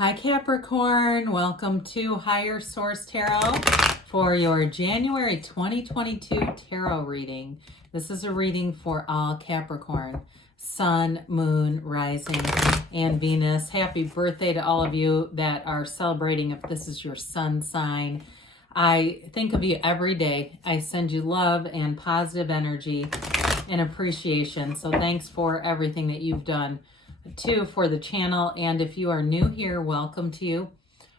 Hi Capricorn, welcome to Higher Source Tarot for your January 2022 tarot reading. This is a reading for all Capricorn, Sun, Moon, Rising, and Venus. Happy birthday to all of you that are celebrating if this is your sun sign. I think of you every day. I send you love and positive energy and appreciation. So thanks for everything that you've done too for the channel. And if you are new here, welcome to you.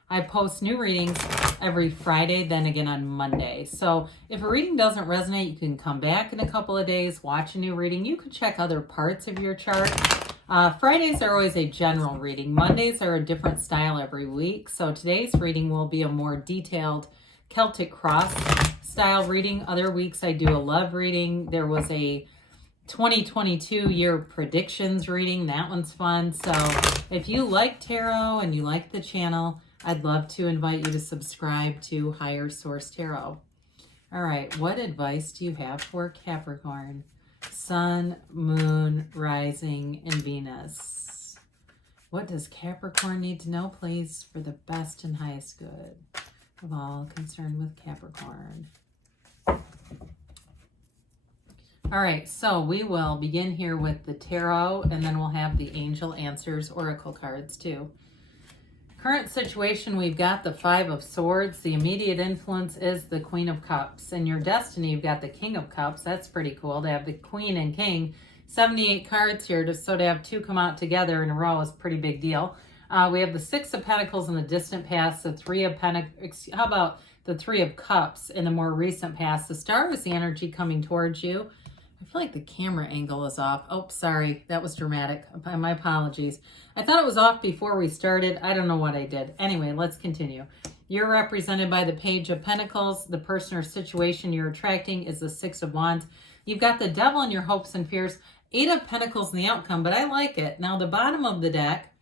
I post new readings every Friday, then again on Monday. So if a reading doesn't resonate, you can come back in a couple of days, watch a new reading. You can check other parts of your chart. Fridays are always a general reading. Mondays are a different style every week. So today's reading will be a more detailed Celtic cross style reading. Other weeks I do a love reading. There was a 2022 year predictions reading. That one's fun. So if you like tarot and you like the channel, I'd love to invite you to subscribe to Higher Source Tarot. All right, what advice do you have for Capricorn? Sun, Moon, Rising, and Venus. What does Capricorn need to know, please, for the best and highest good of all concerned with Capricorn? All right, so we will begin here with the tarot, and then we'll have the Angel Answers Oracle cards too. Current situation, we've got the Five of Swords. The immediate influence is the Queen of Cups. In your destiny, you've got the King of Cups. That's pretty cool to have the Queen and King. 78 cards here, so to have two come out together in a row is a pretty big deal. We have the Six of Pentacles in the distant past, the Three of Pentacles. How about the Three of Cups in the more recent past? The Star is the energy coming towards you. I feel like the camera angle is off. Oh, sorry. That was dramatic. My apologies. I thought it was off before we started. I don't know what I did. Anyway, let's continue. You're represented by the Page of Pentacles. The person or situation you're attracting is the Six of Wands. You've got the Devil in your hopes and fears. Eight of Pentacles in the outcome, but I like it. Now, the bottom of the deck,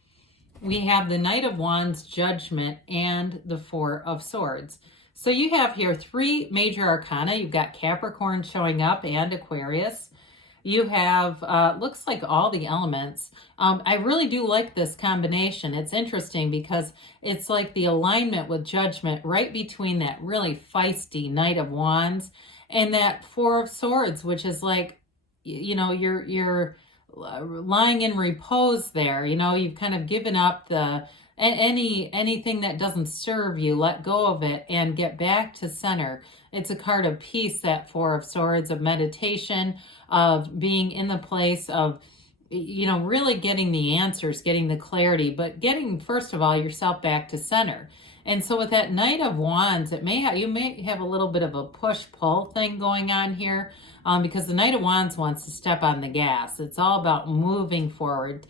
we have the Knight of Wands, Judgment, and the Four of Swords. So you have here three major arcana. You've got Capricorn showing up and Aquarius. You have, looks like all the elements. I really do like this combination. It's interesting because it's like the alignment with Judgment right between that really feisty Knight of Wands and that Four of Swords, which is like, you know, you're lying in repose there. You know, you've kind of given up the anything that doesn't serve you, let go of it and get back to center. It's a card of peace, that Four of Swords, of meditation, of being in the place of, you know, really getting the answers, getting the clarity, but getting, first of all, yourself back to center. And so with that Knight of Wands, it may have, you may have a little bit of a push-pull thing going on here, because the Knight of Wands wants to step on the gas. It's all about moving forward,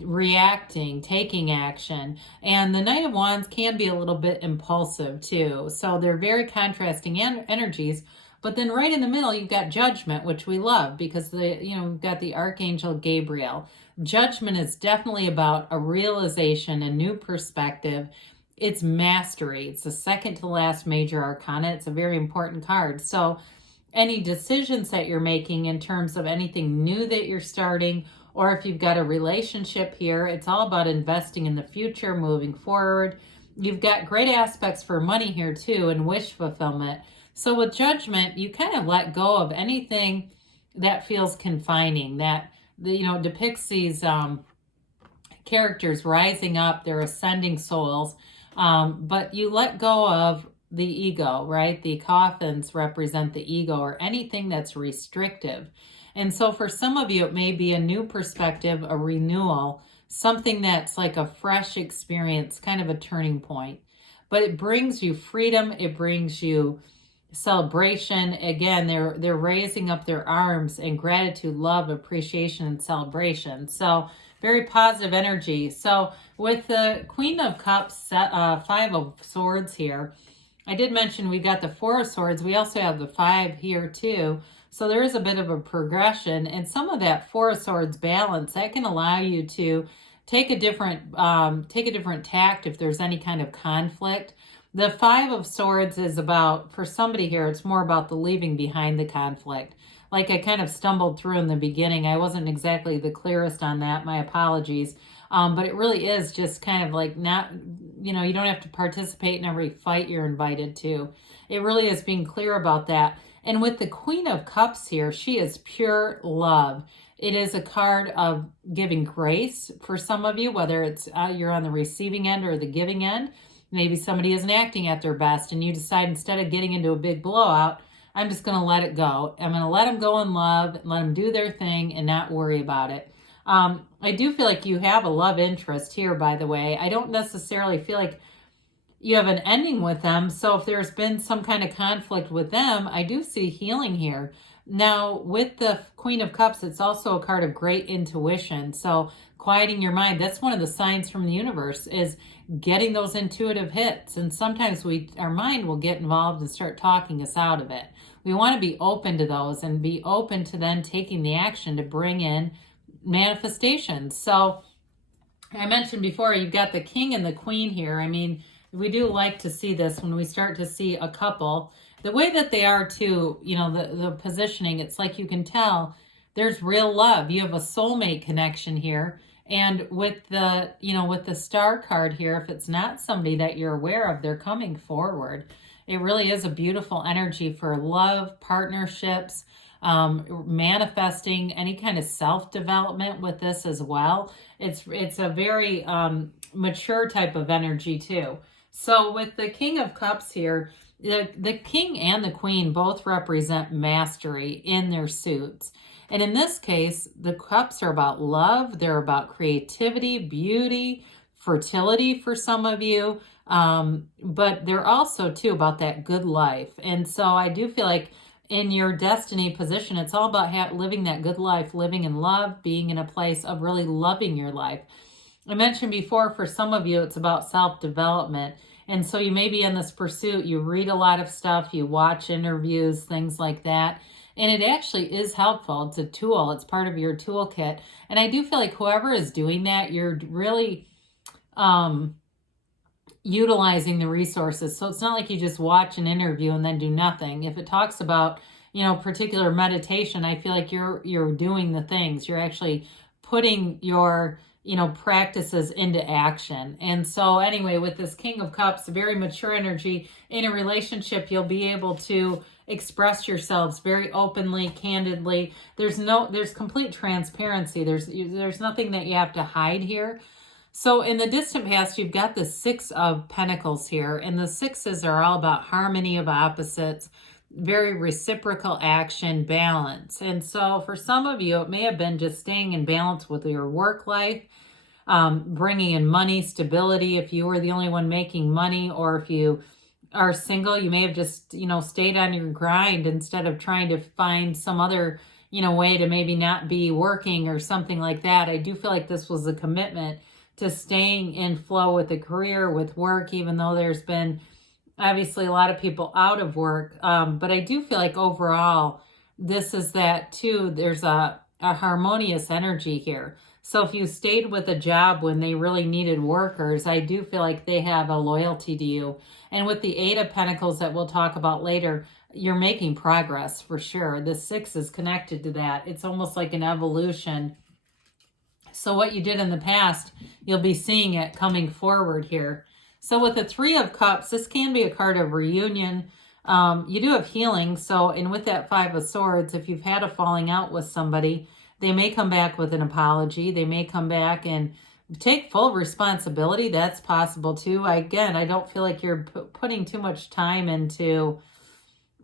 reacting, taking action. And the Knight of Wands can be a little bit impulsive too. So they're very contrasting energies. But then right in the middle, you've got Judgment, which we love because we've got the Archangel Gabriel. Judgment is definitely about a realization, a new perspective. It's mastery. It's the second to last major arcana. It's a very important card. So any decisions that you're making in terms of anything new that you're starting, or if you've got a relationship here, it's all about investing in the future, moving forward. You've got great aspects for money here too, and wish fulfillment. So with Judgment, you kind of let go of anything that feels confining, that depicts these characters rising up, they're ascending souls, but you let go of the ego, right? The coffins represent the ego or anything that's restrictive. And so for some of you, it may be a new perspective, a renewal, something that's like a fresh experience, kind of a turning point. But it brings you freedom. It brings you celebration. Again, they're raising up their arms in gratitude, love, appreciation, and celebration. So very positive energy. So with the Queen of Cups, Five of Swords here, I did mention we got the Four of Swords. We also have the Five here too. So there is a bit of a progression, and some of that Four of Swords balance that can allow you to take a different tact if there's any kind of conflict. The Five of Swords is about, for somebody here, it's more about the leaving behind the conflict. Like I kind of stumbled through in the beginning. I wasn't exactly the clearest on that. My apologies. But it really is just kind of like not, you know, you don't have to participate in every fight you're invited to. It really is being clear about that. And with the Queen of Cups here, she is pure love. It is a card of giving grace for some of you, whether it's you're on the receiving end or the giving end. Maybe somebody isn't acting at their best and you decide instead of getting into a big blowout, I'm just going to let it go. I'm going to let them go in love, let them do their thing and not worry about it. I do feel like you have a love interest here, by the way. I don't necessarily feel like you have an ending with them. So if there's been some kind of conflict with them, I do see healing here. Now, with the Queen of Cups, it's also a card of great intuition. So quieting your mind, that's one of the signs from the universe, is getting those intuitive hits. And sometimes our mind will get involved and start talking us out of it. We want to be open to those and be open to then taking the action to bring in manifestations. So I mentioned before, you've got the King and the Queen here. I mean, we do like to see this when we start to see a couple. The way that they are too, you know, the positioning, it's like you can tell there's real love. You have a soulmate connection here. And with the, you know, with the Star card here, if it's not somebody that you're aware of, they're coming forward. It really is a beautiful energy for love, partnerships, manifesting, any kind of self-development with this as well. It's a very mature type of energy too. So with the King of Cups here, the King and the Queen both represent mastery in their suits. And in this case, the cups are about love. They're about creativity, beauty, fertility for some of you. But they're also too about that good life. And so I do feel like in your destiny position, it's all about living that good life, living in love, being in a place of really loving your life. I mentioned before, for some of you, it's about self-development. And so you may be in this pursuit, you read a lot of stuff, you watch interviews, things like that. And it actually is helpful. It's a tool. It's part of your toolkit. And I do feel like whoever is doing that, you're really utilizing the resources. So it's not like you just watch an interview and then do nothing. If it talks about, you know, particular meditation, I feel like you're doing the things. You're actually putting your, you know, practices into action. And so anyway, with this King of Cups, very mature energy in a relationship, you'll be able to express yourselves very openly, candidly. There's complete transparency. There's nothing that you have to hide here. So in the distant past, you've got the Six of Pentacles here, and the sixes are all about harmony of opposites, very reciprocal action, balance. And so for some of you, it may have been just staying in balance with your work life, bringing in money, stability. If you were the only one making money, or if you are single, you may have just, you know, stayed on your grind instead of trying to find some other, you know, way to maybe not be working or something like that. I do feel like this was a commitment to staying in flow with the career, with work, even though there's been obviously a lot of people out of work. But I do feel like overall, this is that too. There's a harmonious energy here. So if you stayed with a job when they really needed workers, I do feel like they have a loyalty to you. And with the Eight of Pentacles that we'll talk about later, you're making progress for sure. The Six is connected to that. It's almost like an evolution. So what you did in the past, you'll be seeing it coming forward here. So with the Three of Cups, this can be a card of reunion. You do have healing. So, and with that Five of Swords, if you've had a falling out with somebody, they may come back with an apology. They may come back and take full responsibility. That's possible too. I don't feel like you're putting too much time into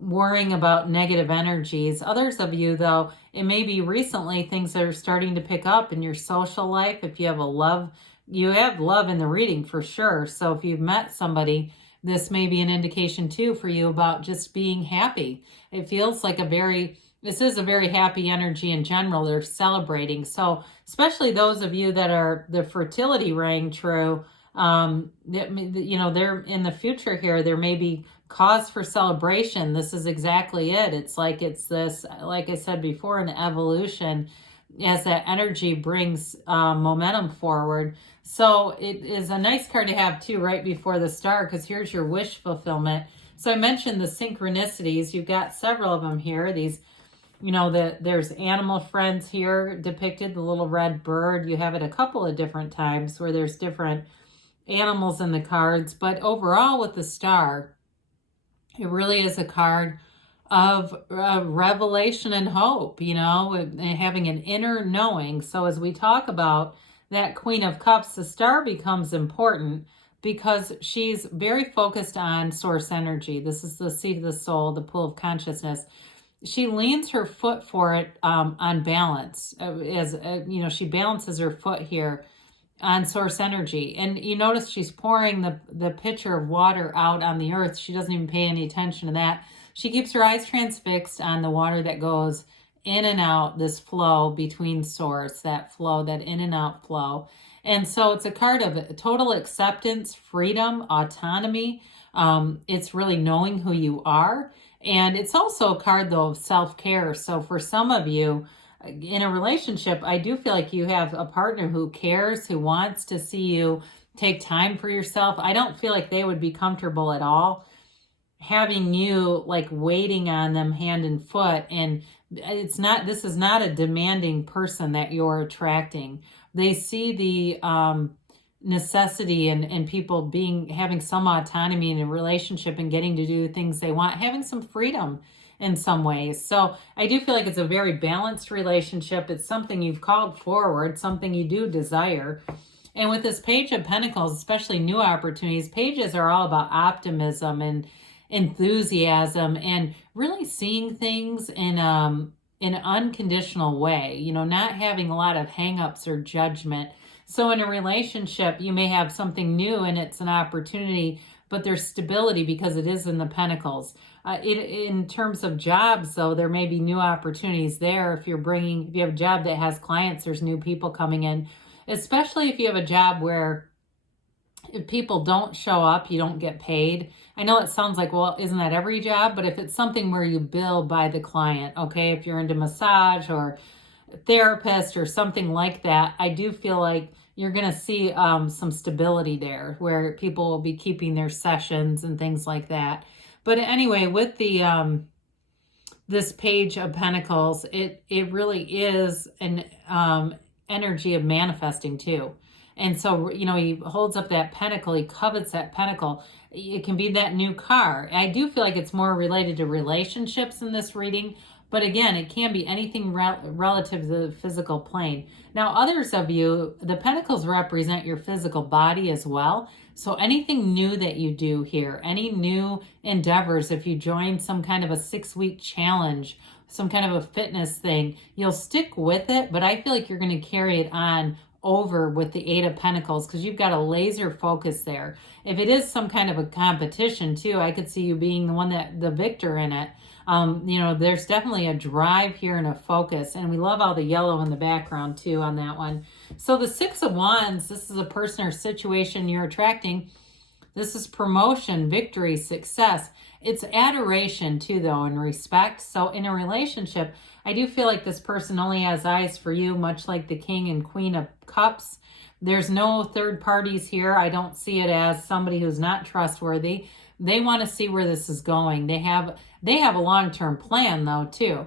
worrying about negative energies. Others of you, though, it may be recently things that are starting to pick up in your social life. If you have you have love in the reading for sure. So if you've met somebody, this may be an indication too for you about just being happy. It feels like this is a very happy energy in general. They're celebrating. So especially those of you that are the fertility rang true, you know, they're in the future here, there may be cause for celebration. This is exactly it. It's this, like I said before, an evolution as that energy brings momentum forward. So it is a nice card to have too right before the Star, because here's your wish fulfillment. So I mentioned the synchronicities. You've got several of them here. These you know, that there's animal friends here depicted, the little red bird. You have it a couple of different times where there's different animals in the cards. But overall with the star, it really is a card of revelation and hope, you know, and having an inner knowing. So as we talk about that Queen of Cups, the star becomes important because she's very focused on source energy. This is the seat of the soul, the pool of consciousness. She leans her foot for it on balance. You know, she balances her foot here on source energy. And you notice she's pouring the pitcher of water out on the earth. She doesn't even pay any attention to that. She keeps her eyes transfixed on the water that goes in and out, this flow between source, that flow, that in and out flow. And so it's a card of total acceptance, freedom, autonomy. It's really knowing who you are. And it's also a card, though, of self-care. So for some of you, in a relationship, I do feel like you have a partner who cares, who wants to see you take time for yourself. I don't feel like they would be comfortable at all having you like waiting on them hand and foot. And this is not a demanding person that you're attracting. They see the necessity and people having some autonomy in a relationship and getting to do things they want, having some freedom in some ways. So I do feel like it's a very balanced relationship. It's something you've called forward, something you do desire. And with this Page of Pentacles, especially new opportunities, pages are all about optimism and enthusiasm and really seeing things in an unconditional way, you know, not having a lot of hangups or judgment. So in a relationship, you may have something new and it's an opportunity, but there's stability because it is in the Pentacles. In terms of jobs, though, there may be new opportunities there. If you have a job that has clients, there's new people coming in, especially if you have a job where if people don't show up, you don't get paid. I know it sounds like, well, isn't that every job? But if it's something where you bill by the client, okay, if you're into massage or therapist or something like that, I do feel like you're going to see some stability there where people will be keeping their sessions and things like that. But anyway, with the this Page of Pentacles, it really is an energy of manifesting too. And so, you know, he holds up that pentacle, he covets that pentacle. It can be that new car. I do feel like it's more related to relationships in this reading, but again, it can be anything relative to the physical plane. Now, others of you, the pentacles represent your physical body as well. So anything new that you do here, any new endeavors, if you join some kind of a 6-week challenge, some kind of a fitness thing, you'll stick with it, but I feel like you're going to carry it on over with the 8 of Pentacles because you've got a laser focus there. If it is some kind of a competition too, I could see you being the victor in it. You know, there's definitely a drive here and a focus, and we love all the yellow in the background too on that one. So the 6 of Wands, this is a person or situation you're attracting. This is promotion, victory, success. It's adoration too, though, and respect. So in a relationship, I do feel like this person only has eyes for you, much like the King and Queen of Cups. There's no third parties here. I don't see it as somebody who's not trustworthy. They want to see where this is going. They have a long-term plan, though, too.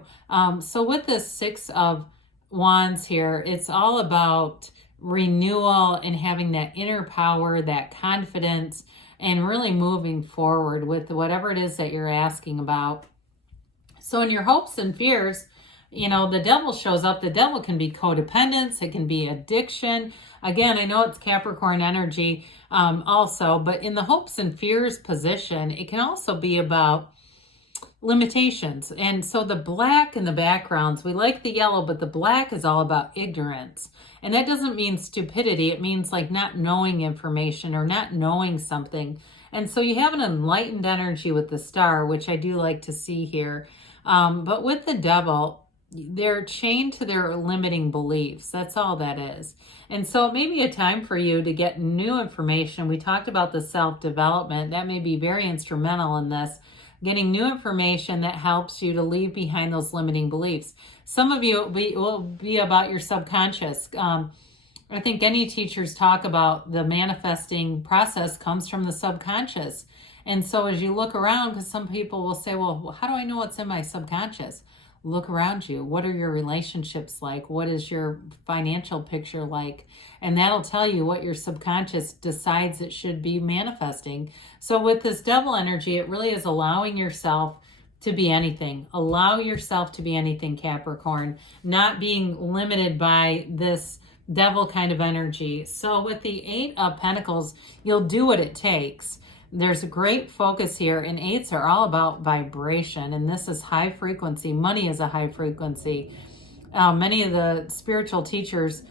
So with this 6 of Wands here, it's all about renewal and having that inner power, that confidence, and really moving forward with whatever it is that you're asking about. So in your hopes and fears, you know, the devil shows up. The devil can be codependence. It can be addiction. Again, I know it's Capricorn energy also, but in the hopes and fears position, it can also be about limitations. And so the black in the backgrounds, we like the yellow, but the black is all about ignorance. And that doesn't mean stupidity. It means like not knowing information or not knowing something. And so you have an enlightened energy with the star, which I do like to see here. But with the devil, they're chained to their limiting beliefs. That's all that is. And so it may be a time for you to get new information. We talked about the self-development. That may be very instrumental in this. Getting new information that helps you to leave behind those limiting beliefs. Some of you will be about your subconscious. I think any teachers talk about the manifesting process comes from the subconscious. And so as you look around, because some people will say, well, how do I know what's in my subconscious? Look around you. What are your relationships like? What is your financial picture like? And that'll tell you what your subconscious decides it should be manifesting. So with this Devil energy, it really is allowing yourself to be anything. Allow yourself to be anything, Capricorn, not being limited by this Devil kind of energy. So with the 8 of Pentacles, you'll do what it takes. There's a great focus here, and 8s are all about vibration, and this is high frequency. Money is a high frequency. Many of the spiritual teachers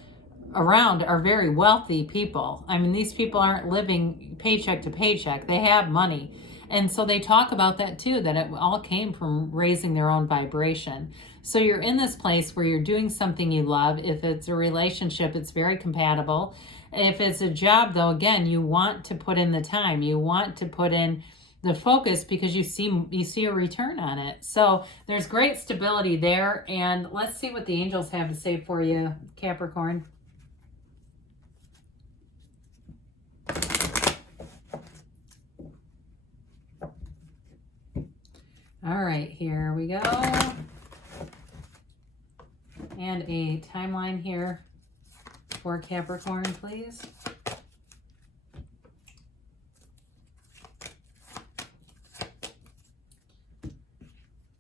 around are very wealthy people. I mean, these people aren't living paycheck to paycheck. They have money. And so they talk about that too, that it all came from raising their own vibration. So you're in this place where you're doing something you love. If it's a relationship, it's very compatible. If it's a job, though, again, you want to put in the time. You want to put in the focus because you see a return on it. So there's great stability there. And let's see what the angels have to say for you, Capricorn. All right, here we go. And a timeline here for Capricorn, please.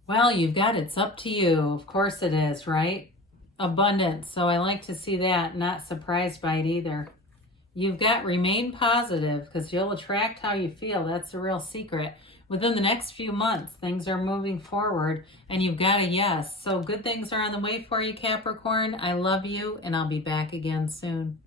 Well, you've got it's up to you. Of course it is, right? Abundance. So I like to see that. Not surprised by it either. You've got remain positive because you'll attract how you feel. That's the real secret. Within the next few months, things are moving forward and you've got a yes. So good things are on the way for you, Capricorn. I love you and I'll be back again soon.